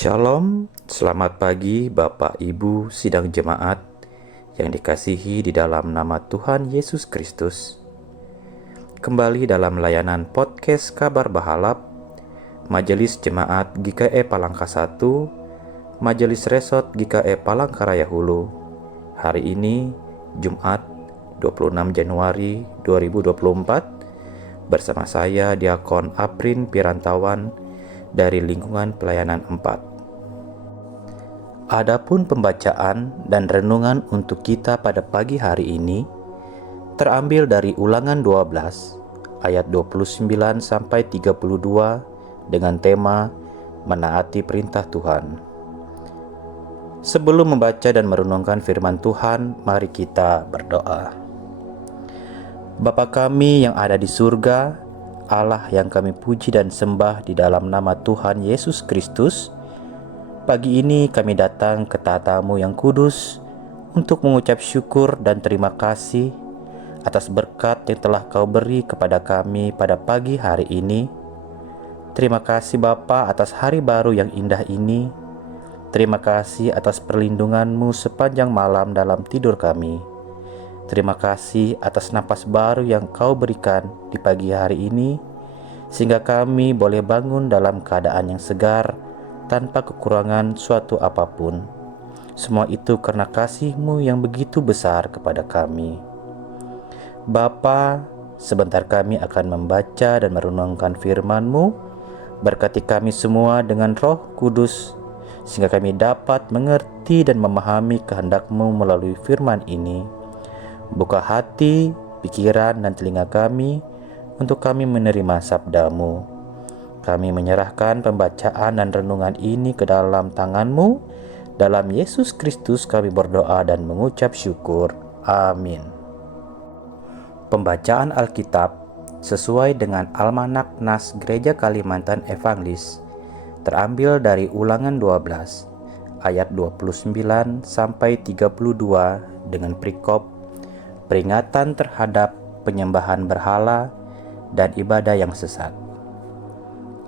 Shalom, selamat pagi Bapak Ibu sidang jemaat yang dikasihi di dalam nama Tuhan Yesus Kristus. Kembali dalam layanan podcast Kabar Bahalap, Majelis Jemaat GKE Palangka 1, Majelis Resort GKE Palangkaraya Hulu. Hari ini, Jumat 26 Januari 2024, bersama saya Diakon Aprin Pirantawan, dari lingkungan pelayanan 4. Adapun pembacaan dan renungan untuk kita pada pagi hari ini terambil dari Ulangan 12 ayat 29 sampai 32 dengan tema menaati perintah Tuhan. Sebelum membaca dan merenungkan firman Tuhan, mari kita berdoa. Bapa kami yang ada di surga, Allah yang kami puji dan sembah di dalam nama Tuhan Yesus Kristus, pagi ini kami datang ke tatamu yang kudus untuk mengucap syukur dan terima kasih atas berkat yang telah Kau beri kepada kami pada pagi hari ini. Terima kasih Bapa atas hari baru yang indah ini. Terima kasih atas perlindungan-Mu sepanjang malam dalam tidur kami. Terima kasih atas napas baru yang Kau berikan di pagi hari ini, sehingga kami boleh bangun dalam keadaan yang segar, tanpa kekurangan suatu apapun. Semua itu karena kasih-Mu yang begitu besar kepada kami. Bapa, sebentar kami akan membaca dan merenungkan firman-Mu. Berkati kami semua dengan Roh Kudus, sehingga kami dapat mengerti dan memahami kehendak-Mu melalui firman ini. Buka hati, pikiran, dan telinga kami untuk kami menerima sabda-Mu. Kami menyerahkan pembacaan dan renungan ini ke dalam tangan-Mu. Dalam Yesus Kristus kami berdoa dan mengucap syukur. Amin. Pembacaan Alkitab sesuai dengan Almanak Nas Gereja Kalimantan Evangelis terambil dari Ulangan 12 ayat 29 sampai 32 dengan perikop peringatan terhadap penyembahan berhala dan ibadah yang sesat.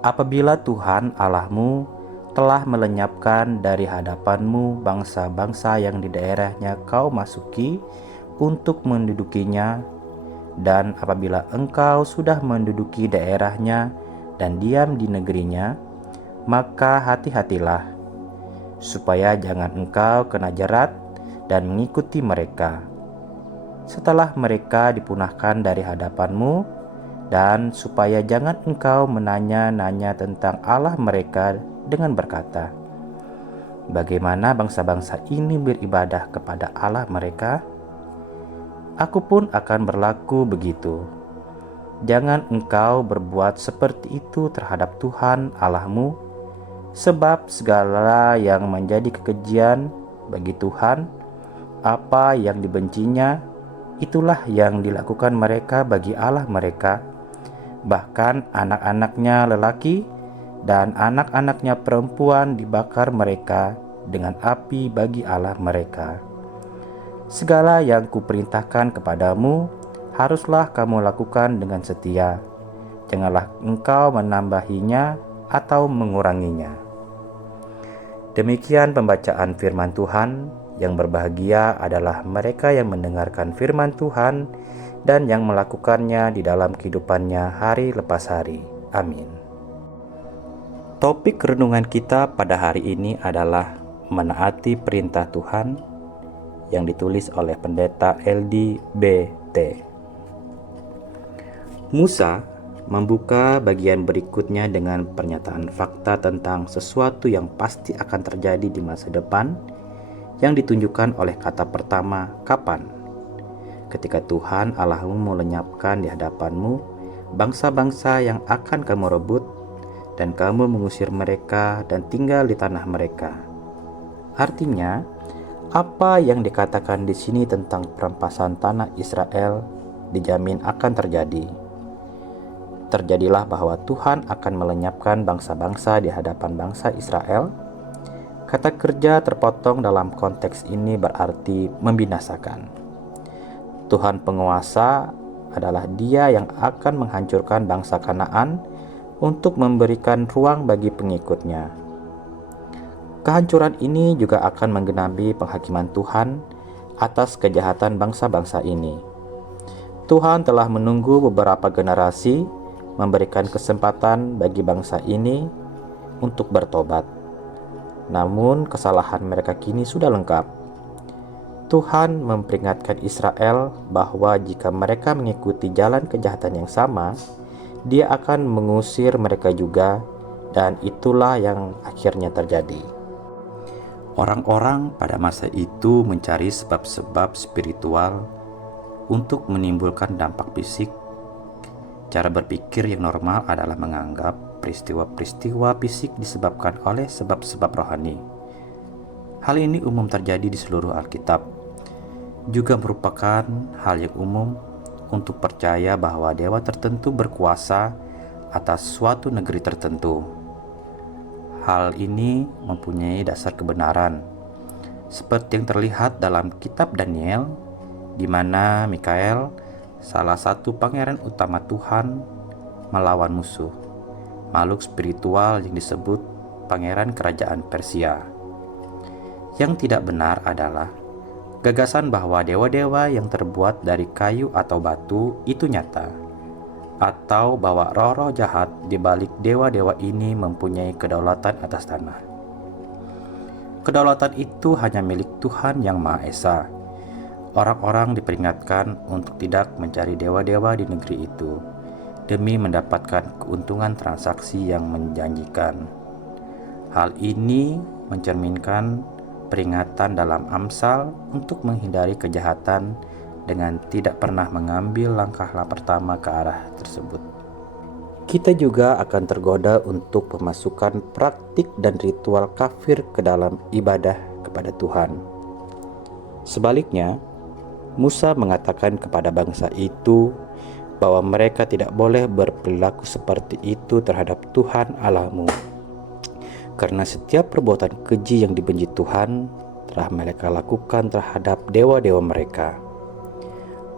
Apabila Tuhan Allahmu telah melenyapkan dari hadapan-Mu bangsa-bangsa yang di daerahnya Kau masuki untuk mendudukinya, dan apabila engkau sudah menduduki daerahnya dan diam di negerinya, maka hati-hatilah, supaya jangan engkau kena jerat dan mengikuti mereka setelah mereka dipunahkan dari hadapan-Mu, dan supaya jangan engkau menanya-nanya tentang Allah mereka dengan berkata, bagaimana bangsa-bangsa ini beribadah kepada Allah mereka? Aku pun akan berlaku begitu. Jangan engkau berbuat seperti itu terhadap Tuhan Allahmu, sebab segala yang menjadi kekejian bagi Tuhan, apa yang dibencinya, itulah yang dilakukan mereka bagi Allah mereka. Bahkan anak-anaknya lelaki dan anak-anaknya perempuan dibakar mereka dengan api bagi Allah mereka. Segala yang kuperintahkan kepadamu haruslah kamu lakukan dengan setia. Janganlah engkau menambahinya atau menguranginya. Demikian pembacaan firman Tuhan. Yang berbahagia adalah mereka yang mendengarkan firman Tuhan dan yang melakukannya di dalam kehidupannya hari lepas hari. Amin. Topik renungan kita pada hari ini adalah menaati perintah Tuhan, yang ditulis oleh Pendeta LDBT. Musa membuka bagian berikutnya dengan pernyataan fakta tentang sesuatu yang pasti akan terjadi di masa depan, yang ditunjukkan oleh kata pertama, kapan. Ketika Tuhan Allahmu melenyapkan di hadapanmu bangsa-bangsa yang akan kamu rebut, dan kamu mengusir mereka dan tinggal di tanah mereka. Artinya, apa yang dikatakan di sini tentang perampasan tanah Israel dijamin akan terjadi. Terjadilah bahwa Tuhan akan melenyapkan bangsa-bangsa di hadapan bangsa Israel. Kata kerja terpotong dalam konteks ini berarti membinasakan. Tuhan penguasa adalah Dia yang akan menghancurkan bangsa Kanaan untuk memberikan ruang bagi pengikutnya. Kehancuran ini juga akan menggenapi penghakiman Tuhan atas kejahatan bangsa-bangsa ini. Tuhan telah menunggu beberapa generasi, memberikan kesempatan bagi bangsa ini untuk bertobat. Namun kesalahan mereka kini sudah lengkap. Tuhan memperingatkan Israel bahwa jika mereka mengikuti jalan kejahatan yang sama, Dia akan mengusir mereka juga, dan itulah yang akhirnya terjadi. Orang-orang pada masa itu mencari sebab-sebab spiritual untuk menimbulkan dampak fisik. Cara berpikir yang normal adalah menganggap peristiwa-peristiwa fisik disebabkan oleh sebab-sebab rohani. Hal ini umum terjadi di seluruh Alkitab. Juga merupakan hal yang umum untuk percaya bahwa dewa tertentu berkuasa atas suatu negeri tertentu. Hal ini mempunyai dasar kebenaran, seperti yang terlihat dalam kitab Daniel, di mana Mikael, salah satu pangeran utama Tuhan, melawan musuh, makhluk spiritual yang disebut pangeran kerajaan Persia. Yang tidak benar adalah gagasan bahwa dewa-dewa yang terbuat dari kayu atau batu itu nyata, atau bahwa roh-roh jahat di balik dewa-dewa ini mempunyai kedaulatan atas tanah. Kedaulatan itu hanya milik Tuhan Yang Maha Esa. Orang-orang diperingatkan untuk tidak mencari dewa-dewa di negeri itu, demi mendapatkan keuntungan transaksi yang menjanjikan. Hal ini mencerminkan peringatan dalam Amsal untuk menghindari kejahatan dengan tidak pernah mengambil langkah pertama ke arah tersebut. Kita juga akan tergoda untuk memasukkan praktik dan ritual kafir ke dalam ibadah kepada Tuhan. Sebaliknya, Musa mengatakan kepada bangsa itu bahwa mereka tidak boleh berperilaku seperti itu terhadap Tuhan Allahmu, karena setiap perbuatan keji yang dibenci Tuhan telah mereka lakukan terhadap dewa-dewa mereka.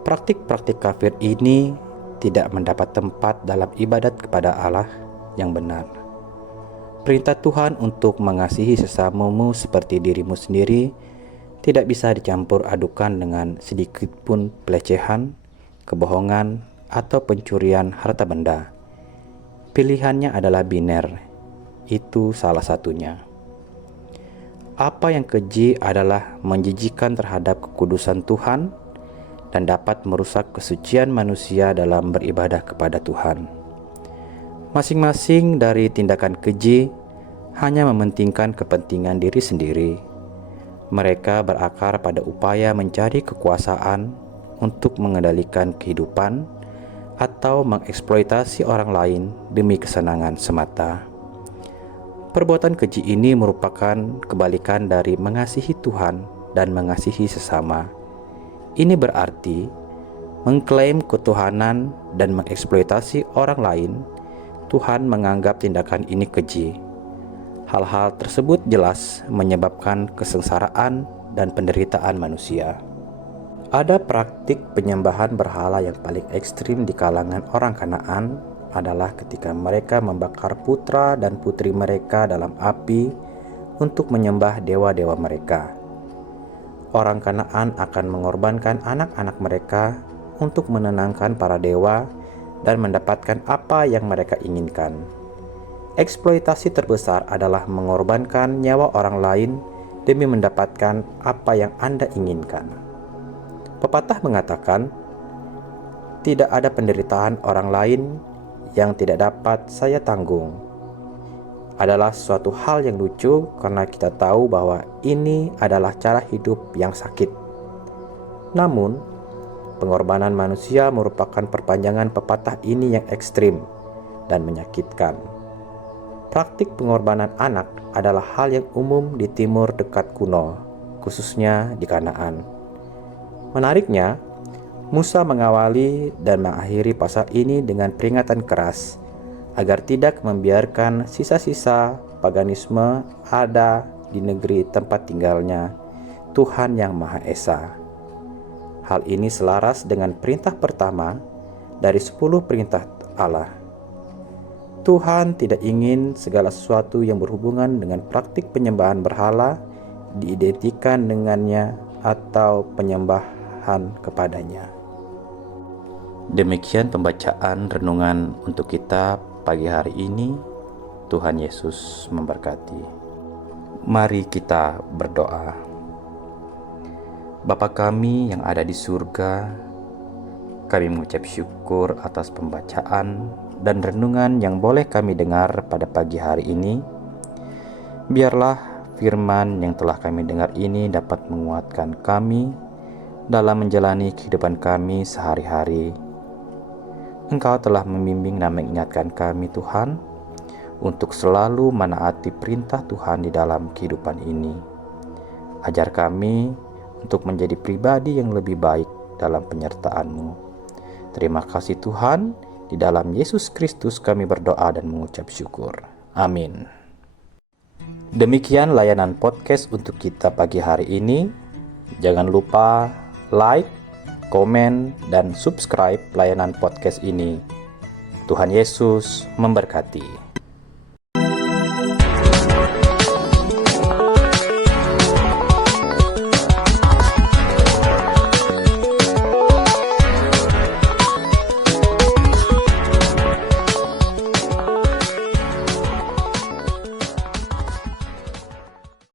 Praktik-praktik kafir ini tidak mendapat tempat dalam ibadat kepada Allah yang benar. Perintah Tuhan untuk mengasihi sesamamu seperti dirimu sendiri tidak bisa dicampur adukan dengan sedikit pun pelecehan, kebohongan, atau pencurian harta benda. Pilihannya adalah biner. Itu salah satunya. Apa yang keji adalah menjijikan terhadap kekudusan Tuhan dan dapat merusak kesucian manusia dalam beribadah kepada Tuhan. Masing-masing dari tindakan keji hanya mementingkan kepentingan diri sendiri. Mereka berakar pada upaya mencari kekuasaan untuk mengendalikan kehidupan atau mengeksploitasi orang lain demi kesenangan semata. Perbuatan keji ini merupakan kebalikan dari mengasihi Tuhan dan mengasihi sesama. Ini berarti mengklaim ketuhanan dan mengeksploitasi orang lain. Tuhan menganggap tindakan ini keji. Hal-hal tersebut jelas menyebabkan kesengsaraan dan penderitaan manusia. Ada praktik penyembahan berhala yang paling ekstrim di kalangan orang Kanaan adalah ketika mereka membakar putra dan putri mereka dalam api untuk menyembah dewa-dewa mereka. Orang Kanaan akan mengorbankan anak-anak mereka untuk menenangkan para dewa dan mendapatkan apa yang mereka inginkan. Eksploitasi terbesar adalah mengorbankan nyawa orang lain demi mendapatkan apa yang Anda inginkan. Pepatah mengatakan, tidak ada penderitaan orang lain yang tidak dapat saya tanggung. Adalah suatu hal yang lucu karena kita tahu bahwa ini adalah cara hidup yang sakit. Namun, pengorbanan manusia merupakan perpanjangan pepatah ini yang ekstrim dan menyakitkan. Praktik pengorbanan anak adalah hal yang umum di timur dekat kuno, khususnya di Kanaan. Menariknya, Musa mengawali dan mengakhiri pasal ini dengan peringatan keras agar tidak membiarkan sisa-sisa paganisme ada di negeri tempat tinggalnya Tuhan Yang Maha Esa. Hal ini selaras dengan perintah pertama dari 10 perintah Allah. Tuhan tidak ingin segala sesuatu yang berhubungan dengan praktik penyembahan berhala diidentikan dengannya atau penyembahan kepadanya. Demikian pembacaan renungan untuk kita pagi hari ini. Tuhan Yesus memberkati. Mari kita berdoa. Bapa kami yang ada di surga, kami mengucap syukur atas pembacaan dan renungan yang boleh kami dengar pada pagi hari ini. Biarlah firman yang telah kami dengar ini dapat menguatkan kami dalam menjalani kehidupan kami sehari-hari. Engkau telah membimbing dan mengingatkan kami, Tuhan, untuk selalu menaati perintah Tuhan di dalam kehidupan ini. Ajar kami untuk menjadi pribadi yang lebih baik dalam penyertaan-Mu. Terima kasih Tuhan. Di dalam Yesus Kristus kami berdoa dan mengucap syukur. Amin. Demikian layanan podcast untuk kita pagi hari ini. Jangan lupa like, komen, dan subscribe layanan podcast ini. Tuhan Yesus memberkati.